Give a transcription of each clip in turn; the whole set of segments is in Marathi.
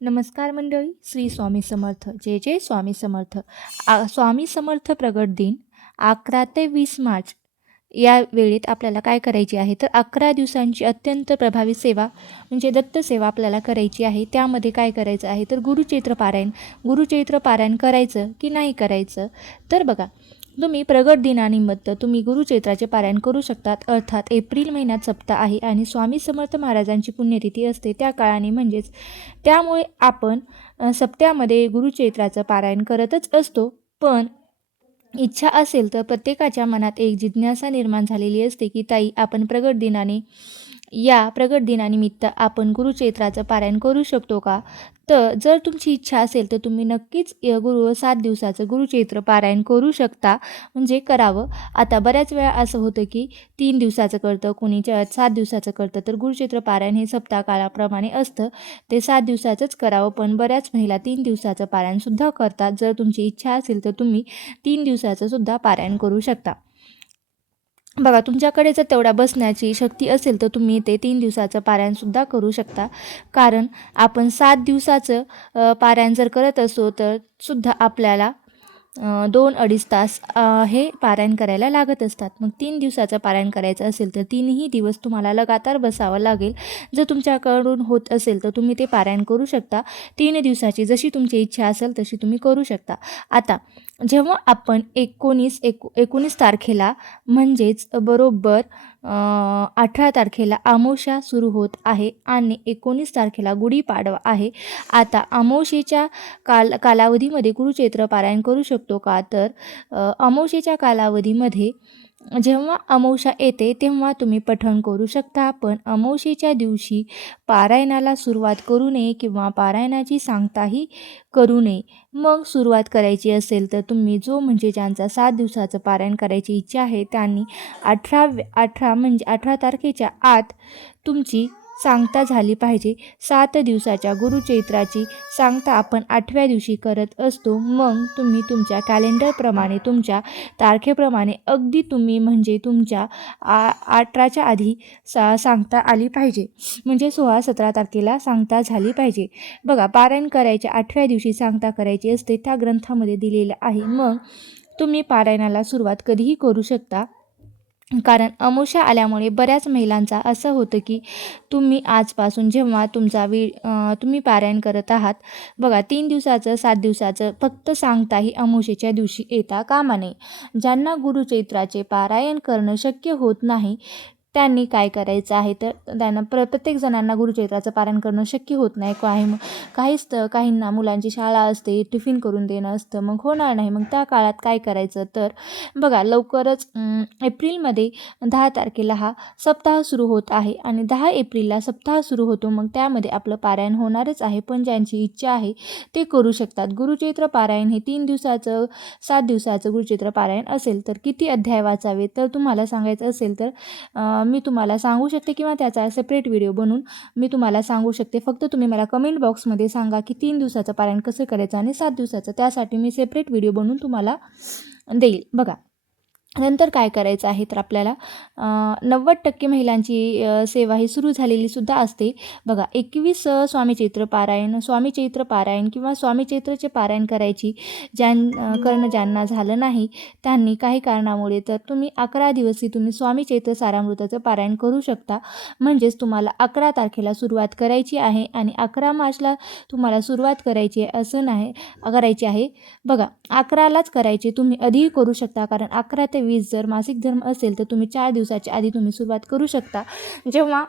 नमस्कार मंडळी. श्री स्वामी समर्थ. जय जय स्वामी समर्थ. स्वामी समर्थ प्रगट दिन 11 ते 20 मार्च या वेळेत आपल्याला काय करायची आहे, तर 11 दिवसांची अत्यंत प्रभावी सेवा म्हणजे दत्त सेवा आपल्याला करायची आहे. त्यामध्ये काय करायचं आहे, तर गुरुचैत्र पारायण करायचं की नाही करायचं. तर बघा, तुम्ही प्रगट दिनानिमित्त तुम्ही गुरुचैत्राचे पारायण करू शकतात. अर्थात एप्रिल महिन्यात सप्ताह आहे आणि स्वामी समर्थ महाराजांची पुण्यतिथी असते त्या काळाने, म्हणजेच त्यामुळे आपण सप्त्यामध्ये गुरुचैत्राचं पारायण करतच असतो. पण इच्छा असेल तर प्रत्येकाच्या मनात एक जिज्ञासा निर्माण झालेली असते की ताई, आपण प्रगट दिनानिमित्त आपण गुरुचैत्राचं पारायण करू शकतो का. तर जर तुमची इच्छा असेल तर तुम्ही नक्कीच 7 दिवसाचं गुरुचैत्र पारायण करू शकता, म्हणजे करावं. आता बऱ्याच वेळा असं होतं की 3 दिवसाचं करतं, कोणी 7 दिवसाचं करतं. तर गुरुचैत्र पारायण हे सप्ताह काळाप्रमाणे असतं, ते 7 दिवसाचंच करावं. पण बऱ्याच महिला 3 दिवसाचं पारायणसुद्धा करतात. जर तुमची इच्छा असेल तर तुम्ही 3 दिवसाचं सुद्धा पारायण करू शकता. बघा, तुमच्याकडे जर तेवढा बसण्याची शक्ती असेल तर तुम्ही ते 3 दिवसाचं पारायणसुद्धा करू शकता. कारण आपण 7 दिवसाचं पारायण जर करत असो तर सुद्धा आपल्याला 2-2.5 तास हे पारायण करायला लागत असतात. मग 3 दिवसाचं पारायण करायचं असेल तर 3ही दिवस तुम्हाला लगातार बसावं लागेल. जर तुमच्याकडून होत असेल तर तुम्ही ते पारायण करू शकता. 3 दिवसाची जशी तुमची इच्छा असेल तशी तुम्ही करू शकता. आता जेव्हा आपण 19 तारखेला, म्हणजेच बरोबर 18 तारखेला अमावस्या सुरू होत आहे आणि 19 तारखेला गुढीपाडवा आहे. आता अमावस्येच्या कालावधीमध्ये गुरुचैत्र पारायण करू शकतो का, तर अमावस्येच्या कालावधीमध्ये जेव्हा अमावस्या येते तेव्हा तुम्ही पठण करू शकता. पण अमावस्येच्या दिवशी पारायणाला सुरुवात करू नये किंवा पारायणाची सांगताही करू नये. मग सुरुवात करायची असेल तर तुम्ही म्हणजे ज्यांचा 7 दिवसाचं पारायण करायची इच्छा आहे त्यांनी 18 तारखेच्या आत तुमची सांगता झाली पाहिजे. 7 दिवसाच्या गुरुचैत्राची सांगता आपण 8व्या दिवशी करत असतो. मग तुम्ही तुमच्या कॅलेंडरप्रमाणे, तुमच्या तारखेप्रमाणे अगदी तुम्ही म्हणजे तुमच्या 18च्या आधी सांगता आली पाहिजे, म्हणजे 16-17 तारखेला सांगता झाली पाहिजे. बघा, पारायण करायच्या 8व्या दिवशी सांगता करायची असते, त्या ग्रंथामध्ये दिलेलं आहे. मग तुम्ही पारायणाला सुरुवात कधीही करू शकता. कारण अमावस्या आल्यामुळे बऱ्याच महिलांचा असं होतं की तुम्ही आजपासून जेव्हा तुम्ही पारायण करत आहात, बघा 3 दिवसाचं 7 दिवसाचं फक्त सांगता ही अमावस्येच्या दिवशी येता कामा नये. ज्यांना गुरुचैत्राचे पारायण करणं शक्य होत नाही त्यांनी काय करायचं आहे, तर त्यांना प्रत्येक जणांना गुरुचैत्राचं पारायण करणं शक्य होत नाही. काहींना मुलांची शाळा असते, टिफिन करून देणं असतं, मग होणार नाही. मग त्या काळात काय करायचं, तर बघा लवकरच एप्रिलमध्ये 10 तारखेला हा सप्ताह सुरू होत आहे आणि 10 एप्रिलला सप्ताह सुरू होतो. मग त्यामध्ये आपलं पारायण होणारच आहे. पण ज्यांची इच्छा आहे ते करू शकतात. गुरुचैत्र पारायण हे 3 दिवसाचं 7 दिवसाचं गुरुचैत्र पारायण असेल तर किती अध्याय वाचावे, तर तुम्हाला सांगायचं असेल तर मी तुम्हाला सांगू शकते किंवा त्याचा सेपरेट व्हिडिओ बनवून मी तुम्हाला सांगू शकते. फक्त तुम्ही मला कमेंट बॉक्समध्ये सांगा की 3 दिवसाचं पारायण कसं करायचं आणि 7 दिवसाचं, त्यासाठी मी सेपरेट व्हिडिओ बनवून तुम्हाला देईल. बघा, नंतर काय करायचं आहे, तर आपल्याला 90% महिलांची सेवा ही सुरू झालेली सुद्धा असते. बघा, 21 स्वामीचैत्र पारायण किंवा स्वामीचैत्राचे पारायण करायची ज्यांना झालं नाही त्यांनी काही कारणामुळे, तर तुम्ही 11 दिवस तुम्ही स्वामीचैत्र सारामृताचं पारायण करू शकता. म्हणजेच तुम्हाला 11 तारखेला सुरुवात करायची आहे आणि 11 मार्चला तुम्हाला सुरुवात करायची आहे असं नाही, करायची आहे. बघा, 11लाच करायची, तुम्ही आधीही करू शकता. कारण 11 ते 20 जर मासिक धर्म असेल तर तुम्ही 4 दिवसाच्या आधी तुम्ही सुरुवात करू शकता. जेव्हा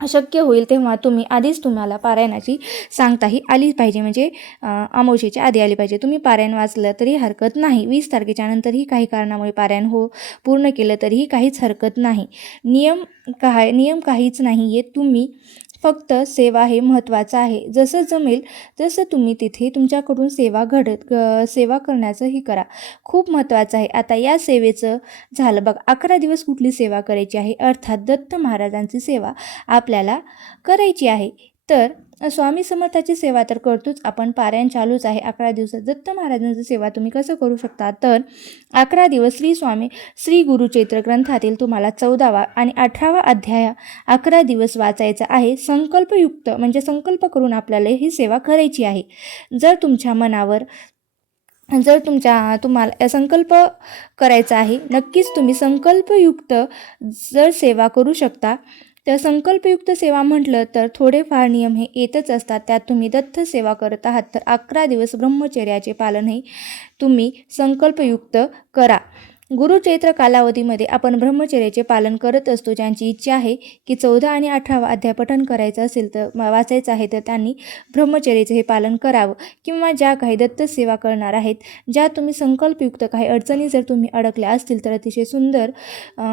शक्य होईल तेव्हा तुम्हाला पारायणाची सांगताही आली पाहिजे, म्हणजे अमावस्येच्या आधी आली पाहिजे. तुम्ही पारायण वाचलं तरी हरकत नाही. 20 तारखेच्या नंतरही काही कारणामुळे पारायण पूर्ण केलं तरीही काहीच हरकत नाही. नियम काहीच नाही आहे. तुम्ही फक्त सेवा हे महत्त्वाचं आहे. जसं जमेल तसं तुम्ही तिथे तुमच्याकडून सेवा करण्याचंही करा, खूप महत्त्वाचं आहे. आता या सेवेचं झालं बघा, 11 दिवस कुठली सेवा करायची आहे, अर्थात दत्त महाराजांची सेवा आपल्याला करायची आहे. तर स्वामी समर्थाची सेवा तर करतोच आपण, पारायण चालूच आहे 11 दिवसात. दत्त महाराजांची सेवा तुम्ही कसं करू शकता, तर 11 दिवस श्री गुरुचैत्र ग्रंथातील तुम्हाला 14वा आणि 18वा अध्याय 11 दिवस वाचायचा आहे. संकल्पयुक्त म्हणजे संकल्प करून आपल्याला ही सेवा करायची आहे. जर तुम्हाला संकल्प करायचा आहे, नक्कीच तुम्ही संकल्पयुक्त जर सेवा करू शकता. तर संकल्पयुक्त सेवा म्हटलं तर थोडेफार नियम हे येतच असतात. त्यात तुम्ही दत्त सेवा करत आहात तर 11 दिवस ब्रह्मचर्याचे पालनही तुम्ही संकल्पयुक्त करा. गुरुचैत्र कालावधीमध्ये आपण ब्रह्मचर्याचे पालन करत असतो. ज्यांची इच्छा आहे की 14 आणि 18वा अध्याय पठण करायचं असेल तर वाचायचं आहे, तर त्यांनी ब्रह्मचर्याचे हे पालन करावं. किंवा ज्या काही दत्त सेवा करणार आहेत, ज्या तुम्ही संकल्पयुक्त काही अडचणी जर तुम्ही अडकल्या असतील, तर अतिशय सुंदर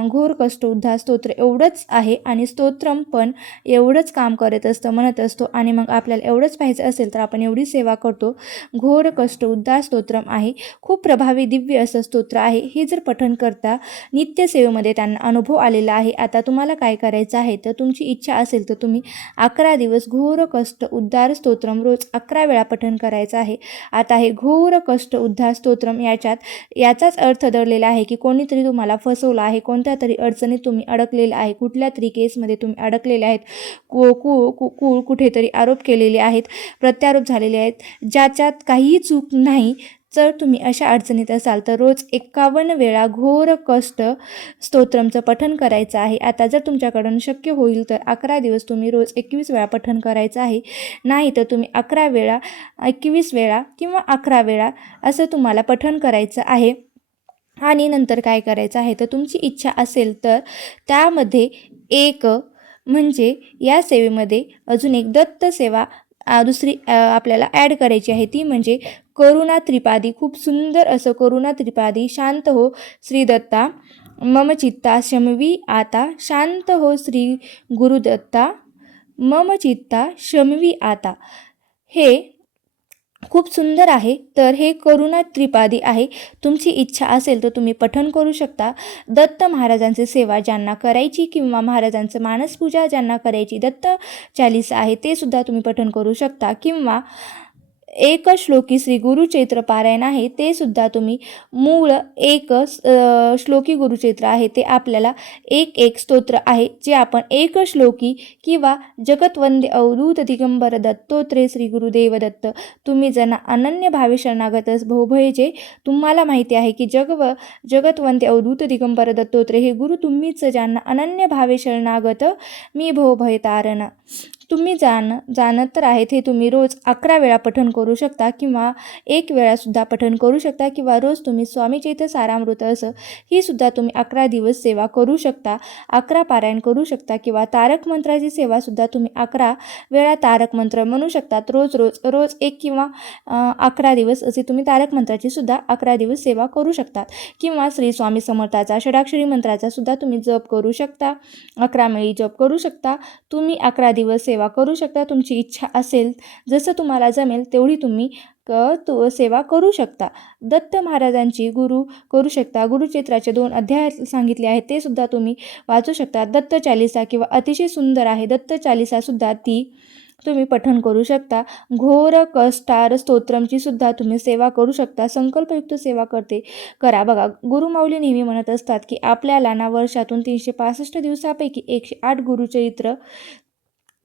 घोर कष्ट उद्धार स्तोत्र एवढंच आहे आणि स्तोत्रम पण एवढंच काम करत असतं, म्हणत असतो. आणि मग आपल्याला एवढंच पाहिजे असेल तर आपण एवढी सेवा करतो. घोर कष्ट उद्धार स्तोत्रम आहे, खूप प्रभावी दिव्य असं स्तोत्र आहे. हे जर पठण करता नित्यसेवेमध्ये त्यांना अनुभव आलेला आहे. आता तुम्हाला काय करायचं आहे, तर तुमची इच्छा असेल तर तुम्ही 11 दिवस घोर कष्ट उद्धार स्तोत्रम रोज 11 वेळा पठण करायचं आहे. आता हे घोर कष्ट उद्धार स्तोत्रम याचाच अर्थ दडलेला आहे की कोणीतरी तुम्हाला फसवलं आहे, कोणत्या तरी अडचणीत तुम्ही अडकलेला आहे, कुठल्या तरी केसमध्ये तुम्ही अडकलेले आहेत, कुठेतरी आरोप केलेले आहेत, प्रत्यारोप झालेले आहेत, ज्याच्यात काहीही चूक नाही. जर तुम्ही अशा अडचणीत असाल तर रोज 51 वेळा घोर कष्ट स्तोत्रमचं पठण करायचं आहे. आता जर तुमच्याकडून शक्य होईल तर 11 दिवस तुम्ही रोज 21 वेळा पठण करायचं आहे. नाही तर तुम्ही 11 वेळा, 21 वेळा किंवा 11 वेळा असं तुम्हाला पठण करायचं आहे. आणि नंतर काय करायचं आहे, तर तुमची इच्छा असेल तर त्यामध्ये म्हणजे या सेवेमध्ये अजून एक दत्त सेवा दुसरी आपल्याला ॲड करायची आहे. ती म्हणजे करुणा त्रिपादी. खूप सुंदर असं करुणा त्रिपादी. शांत हो श्री दत्ता, मम चित्ता शमवी आता. शांत हो श्री गुरुदत्ता, मम चित्ता शमवी आता. हे खूप सुंदर आहे. तर हे करुणा त्रिपादी आहे. तुमची इच्छा असेल तर तुम्ही पठण करू शकता. दत्त महाराजांची सेवा ज्यांना करायची किंवा महाराजांचं मानसपूजा ज्यांना करायची, दत्त चालीसा आहे ते सुद्धा तुम्ही पठण करू शकता. किंवा एक श्लोकी श्री गुरुचैत्र पारायण आहे ते सुद्धा तुम्ही, मूळ एक श्लोकी गुरुचैत्र आहे ते आपल्याला एक स्तोत्र आहे जे आपण एक श्लोकी किंवा जगतवंदे अवधूत दिगंबर दत्तोत्रे श्री गुरुदेव दत्त. तुम्ही ज्यांना अनन्य भावे शरणागत भवभय, जे तुम्हाला माहिती आहे की जगतवंदे अवधूत दिगंबर दत्तोत्रे हे गुरु तुम्हीच, ज्यांना अनन्य भावे शरणागत मी भवभय तारण. तुम्ही जाणत तर आहेत. हे तुम्ही रोज 11 वेळा पठण करू शकता किंवा 1 वेळासुद्धा पठण करू शकता. किंवा रोज तुम्ही स्वामी चैत्र सारामृत असं ही सुद्धा तुम्ही 11 दिवस सेवा करू शकता. 11 पारायण करू शकता. किंवा तारक मंत्राची सेवासुद्धा तुम्ही 11 वेळा तारक मंत्र म्हणू शकतात. रोज 1 किंवा 11 दिवस असे तुम्ही तारक मंत्राची सुद्धा 11 दिवस सेवा करू शकतात. किंवा श्री स्वामी समर्थाचा षडाक्षरी मंत्राचा सुद्धा तुम्ही जप करू शकता. 11 वेळी जप करू शकता. तुम्ही 11 दिवस सेवा करू शकता. तुमची इच्छा असेल, जसं तुम्हाला जमेल तेवढी तुम्ही सेवा करू शकता. दत्त महाराजांची करू शकता. गुरुचैत्राचे 2 अध्याय सांगितले आहेत ते सुद्धा तुम्ही वाचू शकता. दत्त चालीसा किंवा अतिशय सुंदर आहे दत्त चालीसा सुद्धा ती तुम्ही पठण करू शकता. घोर कष्टार स्तोत्रमची सुद्धा तुम्ही सेवा करू शकता. संकल्पयुक्त सेवा करा. बघा, गुरुमाऊली नेहमी म्हणत असतात की आपल्याला वर्षातून 365 दिवसापैकी 108 गुरुचरित्र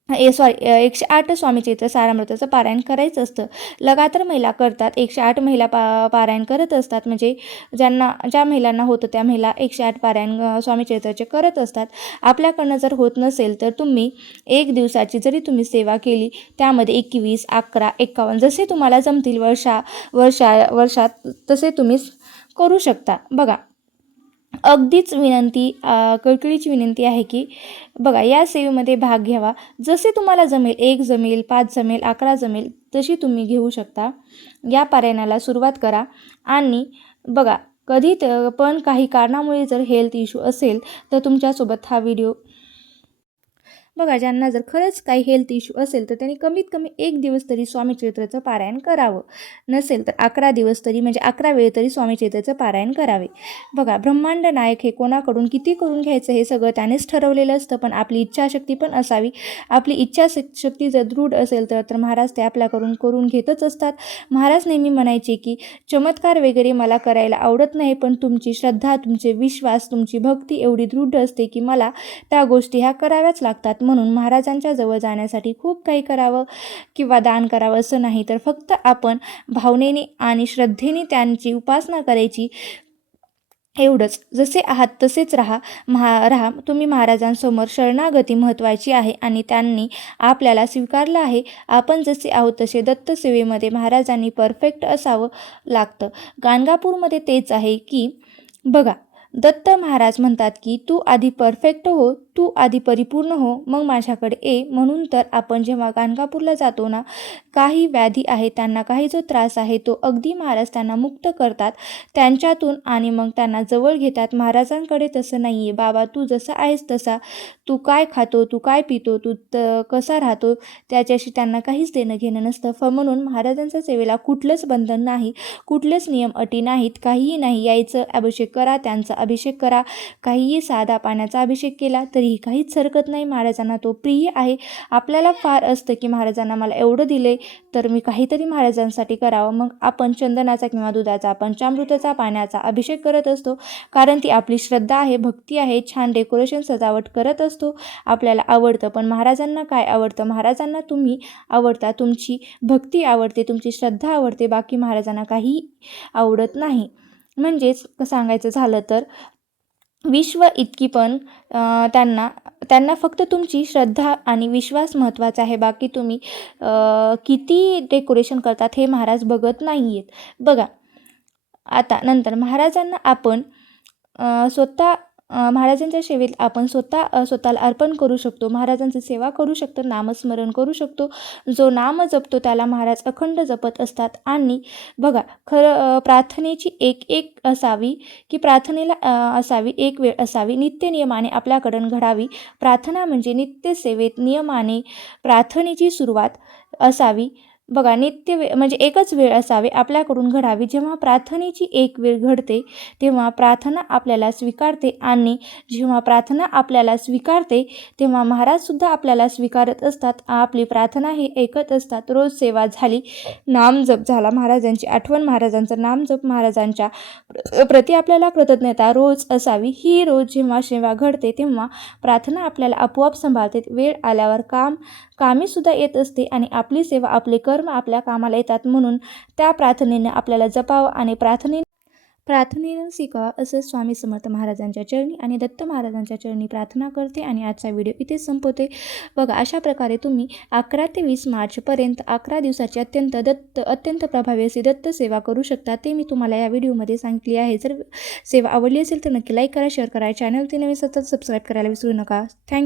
108 स्वामी चैत्र सारामृताचं पारायण करायचं असतं. लगातार महिला करतात. 108 महिला पारायण करत असतात. म्हणजे ज्या महिलांना होतं त्या महिला 108 पारायण स्वामी चैत्राचे करत असतात. आपल्याकडनं जर होत नसेल तर तुम्ही 1 दिवसाची जरी तुम्ही सेवा केली, त्यामध्ये 21, 11, 51 जसे तुम्हाला जमतील वर्षात तसे तुम्ही करू शकता. बघा, अगदीच कळकळीची विनंती आहे की बघा, या सेवेमध्ये भाग घ्यावा. जसे तुम्हाला जमेल, 1 जमेल, 5 जमेल, 11 जमेल, तशी तुम्ही घेऊ शकता. या पारायणाला सुरुवात करा. आणि बघा, कधी पण काही कारणामुळे जर हेल्थ इश्यू असेल तर तुमच्यासोबत हा व्हिडिओ बघा, ज्यांना जर खरंच काही हेल्थ इश्यू असेल तर त्यांनी कमीत कमी 1 दिवस तरी स्वामी चरित्राचं पारायण करावं. नसेल तर 11 दिवस तरी, म्हणजे 11 वेळ तरी स्वामी चरित्राचं पारायण करावे. बघा, ब्रह्मांड नायक हे कोणाकडून किती करून घ्यायचं हे सगळं त्यानेच ठरवलेलं असतं, पण आपली इच्छाशक्ती पण असावी. आपली इच्छाशक्ती जर दृढ असेल तर महाराज ते आपल्याकडून करून घेतच असतात. महाराज नेहमी म्हणायचे की चमत्कार वगैरे मला करायला आवडत नाही, पण तुमची श्रद्धा, तुमचे विश्वास, तुमची भक्ती एवढी दृढ असते की मला त्या गोष्टी ह्या कराव्याच लागतात. म्हणून महाराजांच्या जवळ जाण्यासाठी खूप काही करावं किंवा दान करावं असं नाही, तर फक्त आपण भावनेने आणि श्रद्धेने त्यांची उपासना करायची, एवढंच. जसे आहात तसेच राहा. तुम्ही महाराजांसमोर शरणागती महत्त्वाची आहे आणि त्यांनी आपल्याला स्वीकारलं आहे. आपण जसे आहोत तसे दत्तसेवेमध्ये महाराजांनी परफेक्ट असावं लागतं. गाणगापूरमध्ये तेच आहे की बघा, दत्त महाराज म्हणतात की तू आधी परफेक्ट हो, तू आधी परिपूर्ण हो, मग माझ्याकडे ये. म्हणून तर आपण जेव्हा गाणगापूरला जातो ना, काही व्याधी आहे, त्यांना काही जो त्रास आहे तो अगदी महाराज त्यांना मुक्त करतात त्यांच्यातून आणि मग त्यांना जवळ घेतात. महाराजांकडे तसं नाही आहे, बाबा तू जसा आहेस तसा, तू काय खातो, तू काय पितो, तू कसा राहतो, त्याच्याशी त्यांना काहीच देणं घेणं नसतं. म्हणून महाराजांच्या सेवेला कुठलंच बंधन नाही, कुठलेच नियम अटी नाहीत, काहीही नाही. यायचं, अभिषेक करा, त्यांचा अभिषेक करा, काहीही साधा पाण्याचा अभिषेक केला तरीही काहीच हरकत नाही. महाराजांना तो प्रिय आहे. आपल्याला फार असतं की महाराजांना मला एवढं दिले तर मी काहीतरी महाराजांसाठी करावं. मग आपण चंदनाचा किंवा दुधाचा, पंचामृताचा, पाण्याचा अभिषेक करत असतो, कारण ती आपली श्रद्धा आहे, भक्ती आहे. छान डेकोरेशन, सजावट करत असतो, आपल्याला आवडतं. पण महाराजांना काय आवडतं? महाराजांना तुम्ही आवडता, तुमची भक्ती आवडते, तुमची श्रद्धा आवडते, बाकी महाराजांना काही आवडत नाही. म्हणजेच सांगायचं झालं तर विश्व इतकी पण त्यांना फक्त तुमची श्रद्धा आणि विश्वास महत्त्वाचा आहे. बाकी तुम्ही किती डेकोरेशन करतात हे महाराज बघत नाही आहेत. बघा, आता नंतर महाराजांना आपण महाराजांच्या सेवेत आपण स्वतःला अर्पण करू शकतो. महाराजांची सेवा करू शकतो, नामस्मरण करू शकतो. जो नाम जपतो त्याला महाराज अखंड जपत असतात. आणि बघा, खरं प्रार्थनेची एक असावी की प्रार्थनेला असावी एक वेळ असावी, नित्य नियमाने आपल्याकडून घडावी. प्रार्थना म्हणजे नित्य सेवेत नियमाने प्रार्थनेची सुरुवात असावी. बघा, म्हणजे एकच वेळ असावे आपल्याकडून घडावी. जेव्हा प्रार्थनेची एक वेळ घडते तेव्हा प्रार्थना आपल्याला स्वीकारते, आणि जेव्हा प्रार्थना आपल्याला स्वीकारते तेव्हा महाराजसुद्धा आपल्याला स्वीकारत असतात. आपली प्रार्थना हे ऐकत असतात. रोज सेवा झाली, नामजप झाला, महाराजांची आठवण, महाराजांचं नामजप, महाराजांच्या प्रति आपल्याला कृतज्ञता रोज असावी. ही रोज जेव्हा सेवा घडते तेव्हा प्रार्थना आपल्याला आपोआप सांभाळते. वेळ आल्यावर कामीसुद्धा येत असते आणि आपली सेवा, आपले कर्म आपल्या कामाला येतात. म्हणून त्या प्रार्थनेने आपल्याला जपावं आणि प्रार्थनेनं शिकावा, असं स्वामी समर्थ महाराजांच्या चरणी आणि दत्त महाराजांच्या चरणी प्रार्थना करते आणि आजचा व्हिडिओ इथेच संपवते. बघा, अशा प्रकारे तुम्ही 11 ते 20 मार्चपर्यंत 11 दिवसाची अत्यंत प्रभावी अशी दत्त सेवा करू शकता. ते मी तुम्हाला या व्हिडिओमध्ये सांगितली आहे. जर सेवा आवडली असेल तर नक्की लाईक करा, शेअर करा, चॅनलवरती नवीन सतत सबस्क्राईब करायला विसरू नका. थँक्यू.